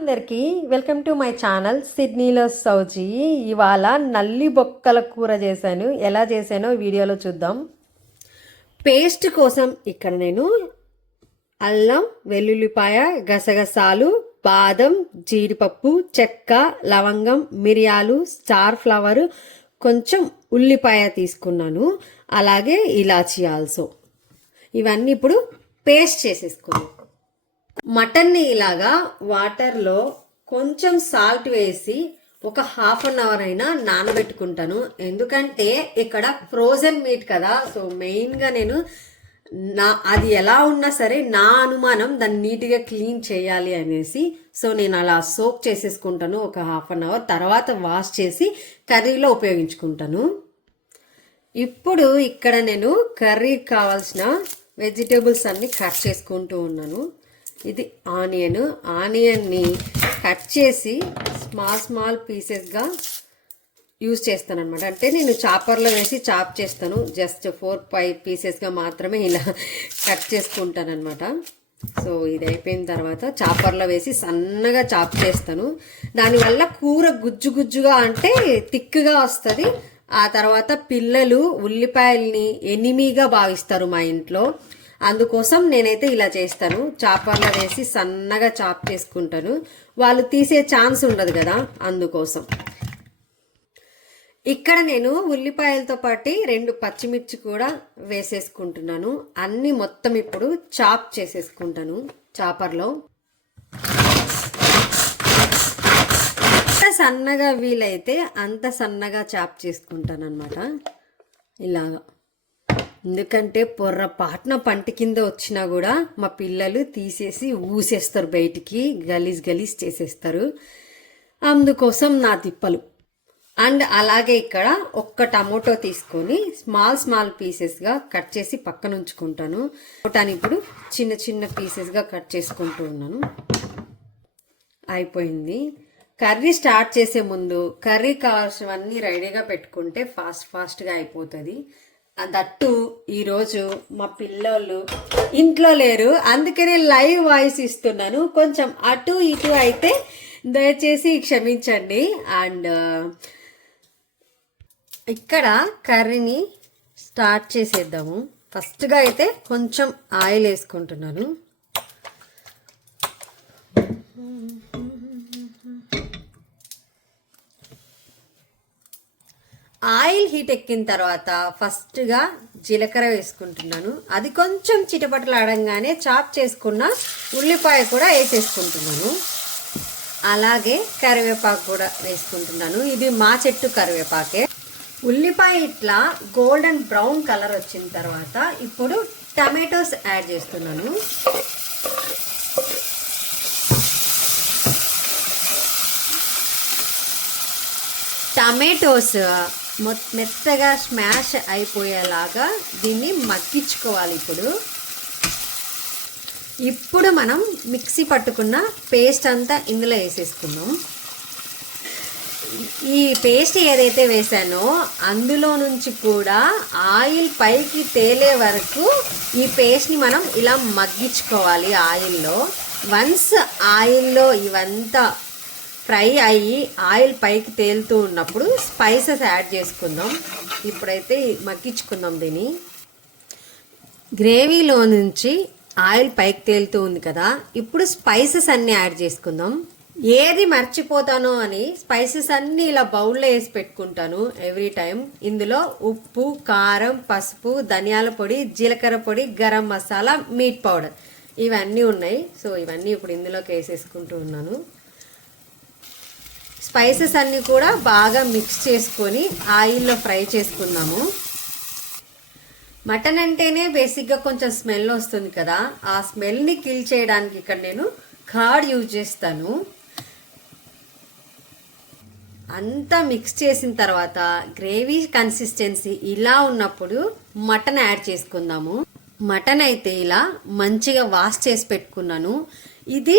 అందరికీ welcome to my channel సిడ్నీలో సౌజీ. ఇవాళ నల్లి బొక్కల కూర చేశాను. ఎలా చేశానో వీడియోలో చూద్దాం. పేస్ట్ కోసం ఇక్కడ నేను అల్లం వెల్లుల్లిపాయ గసగసాలు బాదం జీడిపప్పు చెక్క లవంగం మిరియాలు స్టార్ ఫ్లవర్ కొంచెం ఉల్లిపాయ తీసుకున్నాను. అలాగే ఇలాచీ ఆల్సో. ఇవన్నీ ఇప్పుడు పేస్ట్ చేసేసుకున్నాను మటన్ని ఇలాగా వాటర్లో కొంచెం సాల్ట్ వేసి ఒక హాఫ్ అన్ అవర్ అయినా నానబెట్టుకుంటాను. ఎందుకంటే ఇక్కడ ఫ్రోజన్ మీట్ కదా సో మెయిన్గా నేను నా అది ఎలా ఉన్నా సరే నా అనుమానం దాన్ని నీట్గా క్లీన్ చేయాలి అనేసి. సో నేను అలా సోక్ చేసేసుకుంటాను ఒక హాఫ్ అన్ అవర్. తర్వాత వాష్ చేసి కర్రీలో ఉపయోగించుకుంటాను. ఇప్పుడు ఇక్కడ నేను కర్రీకి కావాల్సిన వెజిటేబుల్స్ అన్ని కట్ చేసుకుంటూ ఉన్నాను. ఇది ఆనియన్. ఆనియన్ని కట్ చేసి స్మాల్ స్మాల్ పీసెస్గా యూజ్ చేస్తాను అనమాట అంటే నేను చాపర్లో వేసి చాప్ చేస్తాను. జస్ట్ ఫోర్ ఫైవ్ పీసెస్గా మాత్రమే ఇలా కట్ చేసుకుంటాను అనమాట సో ఇది అయిపోయిన తర్వాత చాపర్లో వేసి సన్నగా చాప్ చేస్తాను. దానివల్ల కూర గుజ్జు గుజ్జుగా అంటే థిక్గా వస్తుంది. ఆ తర్వాత పిల్లలు ఉల్లిపాయల్ని ఎనిమిగా భావిస్తారు మా ఇంట్లో. అందుకోసం నేనైతే ఇలా చేస్తాను. చాపర్లో వేసి సన్నగా చాప్ చేసుకుంటాను. వాళ్ళు తీసే ఛాన్స్ ఉండదు కదా అందుకోసం. ఇక్కడ నేను ఉల్లిపాయలతో పాటు రెండు పచ్చిమిర్చి కూడా వేసేసుకుంటున్నాను. అన్ని మొత్తం ఇప్పుడు చాప్ చేసేసుకుంటాను చాపర్లో. ఎంత సన్నగా వీలైతే అంత సన్నగా చాప్ చేసుకుంటాను అనమాట ఇలాగా. ఎందుకంటే పొర్రపాటున పంట కింద వచ్చినా కూడా మా పిల్లలు తీసేసి ఊసేస్తారు బయటికి గలీజ్ గలీజ్ చేసేస్తారు. అందుకోసం నా తిప్పలు. అండ్ అలాగే ఇక్కడ ఒక్క టమోటో తీసుకొని స్మాల్ స్మాల్ పీసెస్గా కట్ చేసి పక్కన ఉంచుకుంటాను. టమోటాని ఇప్పుడు చిన్న చిన్న పీసెస్గా కట్ చేసుకుంటూ ఉన్నాను. అయిపోయింది. కర్రీ స్టార్ట్ చేసే ముందు కర్రీ కావాల్సినవన్నీ రెడీగా పెట్టుకుంటే ఫాస్ట్ ఫాస్ట్గా అయిపోతుంది. దట్టు ఈరోజు మా పిల్లోళ్ళు ఇంట్లో లేరు. అందుకనే లైవ్ వాయిస్ ఇస్తున్నాను. కొంచెం అటు ఇటు అయితే దయచేసి క్షమించండి. అండ్ ఇక్కడ కర్రీని స్టార్ట్ చేసేద్దాము. ఫస్ట్గా అయితే కొంచెం ఆయిల్ వేసుకుంటున్నాను. ఆయిల్ హీట్ ఎక్కిన తర్వాత ఫస్ట్గా జీలకర్ర వేసుకుంటున్నాను. అది కొంచెం చిటపటలాడంగానే చాప్ చేసుకున్న ఉల్లిపాయ కూడా వేసేసుకుంటున్నాను. అలాగే కరివేపాకు కూడా వేసుకుంటున్నాను. ఇది మా చెట్టు కరివేపాకే. ఉల్లిపాయ ఇట్లా గోల్డెన్ బ్రౌన్ కలర్ వచ్చిన తర్వాత ఇప్పుడు టమాటోస్ యాడ్ చేస్తున్నాను. టమాటోస్ మెత్తగా స్మాష్ అయిపోయేలాగా దీన్ని మగ్గించుకోవాలి ఇప్పుడు. ఇప్పుడు మనం మిక్సీ పట్టుకున్న పేస్ట్ అంతా ఇందులో వేసేసుకుందాం. ఈ పేస్ట్ ఏదైతే వేసానో అందులో నుంచి కూడా ఆయిల్ పైకి తేలే వరకు ఈ పేస్ట్ని మనం ఇలా మగ్గించుకోవాలి ఆయిల్లో. వన్స్ ఆయిల్లో ఇవంతా ఫ్రై అయ్యి ఆయిల్ పైకి తేలుతూ ఉన్నప్పుడు స్పైసెస్ యాడ్ చేసుకుందాం. ఇప్పుడైతే మగ్గించుకుందాం దీన్ని. గ్రేవీలో నుంచి ఆయిల్ పైకి తేలుతూ ఉంది కదా ఇప్పుడు స్పైసెస్ అన్నీ యాడ్ చేసుకుందాం. ఏది మర్చిపోతానో అని స్పైసెస్ అన్నీ ఇలా బౌల్లో వేసి పెట్టుకుంటాను ఎవ్రీ టైం ఇందులో ఉప్పు కారం పసుపు ధనియాల పొడి జీలకర్ర పొడి గరం మసాలా మీట్ పౌడర్. ఇవన్నీ ఉన్నాయి. సో ఇవన్నీ ఇప్పుడు ఇందులోకి వేసేసుకుంటూ ఉన్నాను. స్పైసెస్ అన్నీ కూడా బాగా మిక్స్ చేసుకొని ఆయిల్లో ఫ్రై చేసుకుందాము మటన్ అంటేనే బేసిక్గా కొంచెం స్మెల్ వస్తుంది కదా. ఆ స్మెల్ని కిల్ చేయడానికి ఇక్కడ నేను కార్డ్ యూజ్ చేస్తాను. అంతా మిక్స్ చేసిన తర్వాత గ్రేవీ కన్సిస్టెన్సీ ఇలా ఉన్నప్పుడు మటన్ యాడ్ చేసుకుందాము. మటన్ అయితే ఇలా మంచిగా వాష్ చేసి పెట్టుకున్నాను. ఇది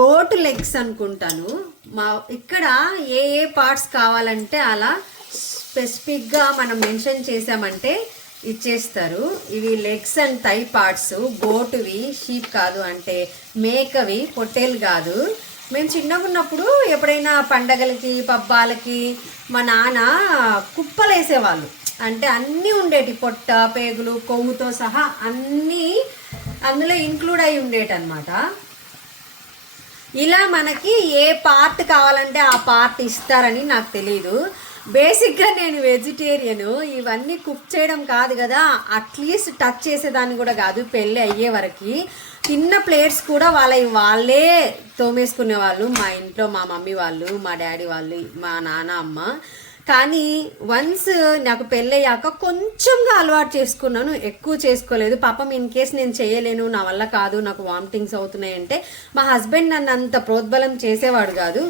గోటు లెగ్స్ అనుకుంటాను. మా ఇక్కడ ఏ ఏ పార్ట్స్ కావాలంటే అలా స్పెసిఫిక్గా మనం మెన్షన్ చేసామంటే ఇచ్చేస్తారు. ఇవి లెగ్స్ అండ్ థై పార్ట్స్ గోటువి షీప్ కాదు అంటే మేకవి పొట్టేలు కాదు. మేము చిన్నగా ఉన్నప్పుడు ఎప్పుడైనా పండగలకి పబ్బాలకి మా నాన్న కుప్పలు వేసేవాళ్ళు అంటే అన్నీ ఉండేటి పొట్ట పేగులు కొవ్వుతో సహా అన్నీ అందులో ఇంక్లూడ్ అయి ఉండేటన్నమాట. ఇలా మనకి ఏ పార్ట్ కావాలంటే ఆ పార్ట్ ఇస్తారని నాకు తెలియదు బేసిక్గా నేను వెజిటేరియన్ ఇవన్నీ కుక్ చేయడం కాదు కదా. అట్లీస్ట్ టచ్ చేసేదాన్ని కూడా కాదు పెళ్ళి అయ్యే వరకు. తిన్న ప్లేట్స్ కూడా వాళ్ళ వాళ్ళే తోమేసుకునే వాళ్ళు మా ఇంట్లో మా మమ్మీ వాళ్ళు మా డాడీ వాళ్ళు మా నాన్న అమ్మ. కానీ వన్స్ నాకు పెళ్ళయ్యాక కొంచెంగా అలవాటు చేసుకున్నాను ఎక్కువ చేసుకోలేదు. పాపం ఇన్ కేస్ నేను చేయలేను నా వల్ల కాదు నాకు వామిటింగ్స్ అవుతున్నాయంటే మా హస్బెండ్ నన్ను అంత ప్రోద్బలం చేసేవాడు కాదు.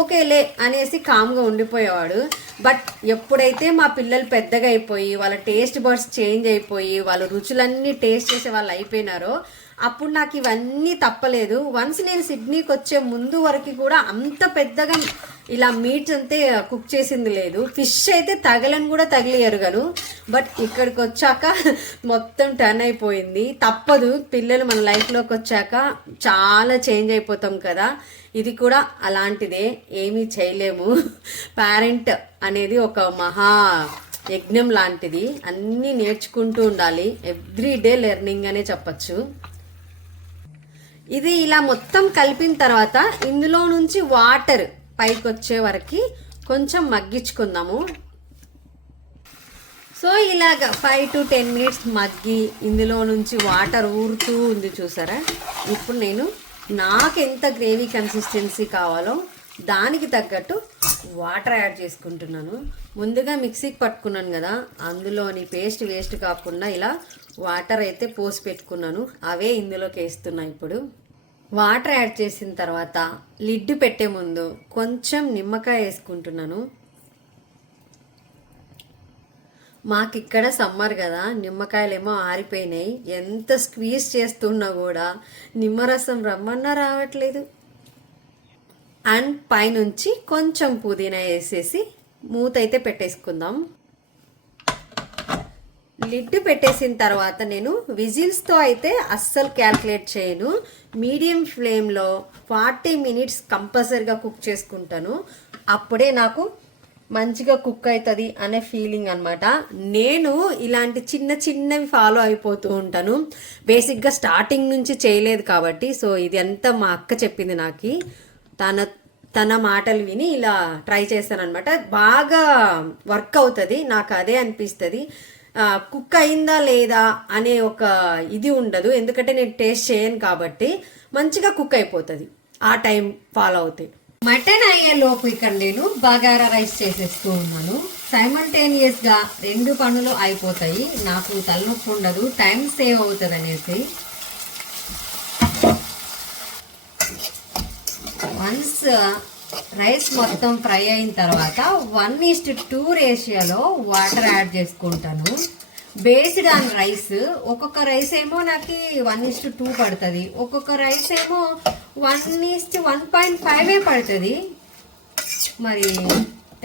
ఓకేలే అనేసి కామ్గా ఉండిపోయేవాడు. బట్ ఎప్పుడైతే మా పిల్లలు పెద్దగా అయిపోయి వాళ్ళ టేస్ట్ బర్డ్స్ చేంజ్ అయిపోయి వాళ్ళ రుచులన్నీ టేస్ట్ చేసే వాళ్ళు అయిపోయినారో అప్పుడు నాకు ఇవన్నీ తప్పలేదు. వన్స్ నేను సిడ్నీకి వచ్చే ముందు వరకు కూడా అంత పెద్దగా ఇలా మీట్స్ అంతే కుక్ చేసింది లేదు. ఫిష్ అయితే తగలని కూడా తగిలి ఎరగను బట్ ఇక్కడికి వచ్చాక మొత్తం టర్న్ అయిపోయింది. తప్పదు పిల్లలు మన లైఫ్లోకి వచ్చాక చాలా చేంజ్ అయిపోతాం కదా. ఇది కూడా అలాంటిదే ఏమీ చేయలేము. పేరెంట్ అనేది ఒక మహా యజ్ఞం లాంటిది. అన్నీ నేర్చుకుంటూ ఉండాలి. ఎవ్రీ డే లెర్నింగ్ అనే చెప్పచ్చు. ఇది ఇలా మొత్తం కలిపిన తర్వాత ఇందులో నుంచి వాటర్ పైకి వచ్చే వరకు కొంచెం మగ్గించుకుందాము. సో ఇలాగ ఫైవ్ టు టెన్ మినిట్స్ మగ్గి ఇందులో నుంచి వాటర్ ఊరుతూ ఉంది చూసారా? ఇప్పుడు నేను నాకు ఎంత గ్రేవీ కన్సిస్టెన్సీ కావాలో దానికి తగ్గట్టు వాటర్ యాడ్ చేసుకుంటున్నాను. ముందుగా మిక్సీకి పట్టుకున్నాను కదా అందులోని పేస్ట్ వేస్ట్ కాకుండా ఇలా వాటర్ అయితే పోసి పెట్టుకున్నాను. అవే ఇందులోకి వేస్తున్నా ఇప్పుడు. వాటర్ యాడ్ చేసిన తర్వాత లిడ్ పెట్టే ముందు కొంచెం నిమ్మకాయ వేసుకుంటున్నాను. మాకిక్కడ సమ్మర్ కదా నిమ్మకాయలేమో ఆరిపోయినాయి. ఎంత స్క్వీజ్ చేస్తున్నా కూడా నిమ్మరసం రమ్మన్నా రావట్లేదు. అండ్ పైనుంచి కొంచెం పుదీనా వేసేసి మూత అయితే పెట్టేసుకుందాం. లిడ్ పెట్టేసిన తర్వాత నేను విజిల్స్తో అయితే అస్సలు క్యాల్కులేట్ చేయను. మీడియం ఫ్లేమ్లో ఫార్టీ మినిట్స్ కంపల్సరీగా కుక్ చేసుకుంటాను. అప్పుడే నాకు మంచిగా కుక్ అవుతుంది అనే ఫీలింగ్ అనమాట నేను ఇలాంటి చిన్న చిన్నవి ఫాలో అయిపోతూ ఉంటాను. బేసిక్గా స్టార్టింగ్ నుంచి చేయలేదు కాబట్టి సో ఇది అంతా మా అక్క చెప్పింది నాకు. తన తన మాటలు విని ఇలా ట్రై చేస్తాను అనమాట బాగా వర్క్ అవుతుంది నాకు అదే అనిపిస్తుంది. కుక్ అయిందా లేదా అనే ఒక ఇది ఉండదు. ఎందుకంటే నేను టేస్ట్ చేయను కాబట్టి మంచిగా కుక్ అయిపోతుంది. ఆ టైం ఫాలో అవుతాయి మటన్ అయ్యే లోపు ఇక్కడ నేను బగారా రైస్ చేసేస్తూ ఉన్నాను. సైమల్టేనియస్గా రెండు పనులు అయిపోతాయి. నాకు తలనొప్పి ఉండదు. టైం సేవ్ అవుతుంది అనేసి వన్స్ రైస్ మొత్తం ఫ్రై అయిన తర్వాత వన్ ఈస్ట్ టూ రేషియోలో వాటర్ యాడ్ చేసుకుంటాను. బేస్డ్ ఆన్ రైస్ ఒక్కొక్క రైస్ ఏమో నాకు వన్ ఈస్ట్ టూ పడుతుంది. ఒక్కొక్క రైస్ ఏమో one is to one point ఫైవే పడుతుంది. మరి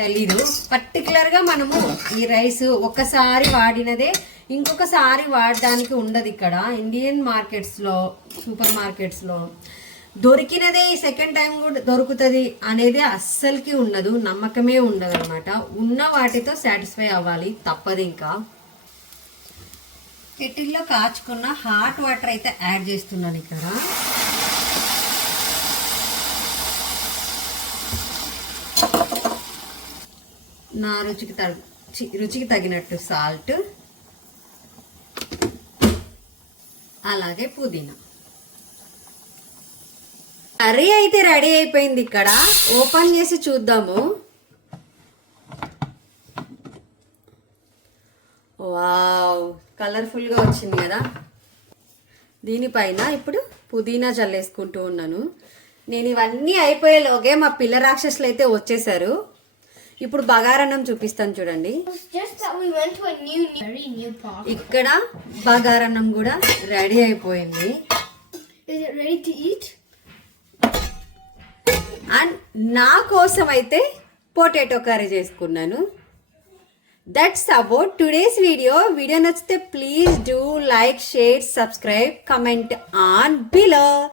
తెలీదు. పర్టికులర్గా మనము ఈ రైస్ ఒక్కసారి వాడినదే ఇంకొకసారి వాడడానికి ఉండదు ఇక్కడ. ఇండియన్ మార్కెట్స్లో సూపర్ మార్కెట్స్లో దొరికినదే ఈ సెకండ్ టైం కూడా దొరుకుతుంది అనేది అస్సలకి ఉండదు నమ్మకమే ఉండదు అనమాట ఉన్న వాటితో సాటిస్ఫై అవ్వాలి తప్పదు ఇంకా. కెటిల్లో కాచుకున్న హాట్ వాటర్ అయితే యాడ్ చేస్తున్నాను ఇక్కడ. నా రుచికి తగ్గ రుచికి తగినట్టు సాల్ట్ అలాగే పుదీనా. కర్రీ అయితే రెడీ అయిపోయింది ఇక్కడ. ఓపెన్ చేసి చూద్దాము. వావ్ కలర్ఫుల్గా వచ్చింది కదా. దీనిపైన ఇప్పుడు పుదీనా చల్లేసుకుంటూ ఉన్నాను. నేను ఇవన్నీ అయిపోయేలోగే మా పిల్ల రాక్షసులు అయితే వచ్చేసారు. ఇప్పుడు బగారన్నం చూపిస్తాను చూడండి. ఇక్కడ బగారన్నం కూడా రెడీ అయిపోయింది. అండ్ నా కోసం అయితే పొటాటో కర్రీ చేసుకున్నాను. That's about today's video video నచ్చితే please do like share subscribe comment on below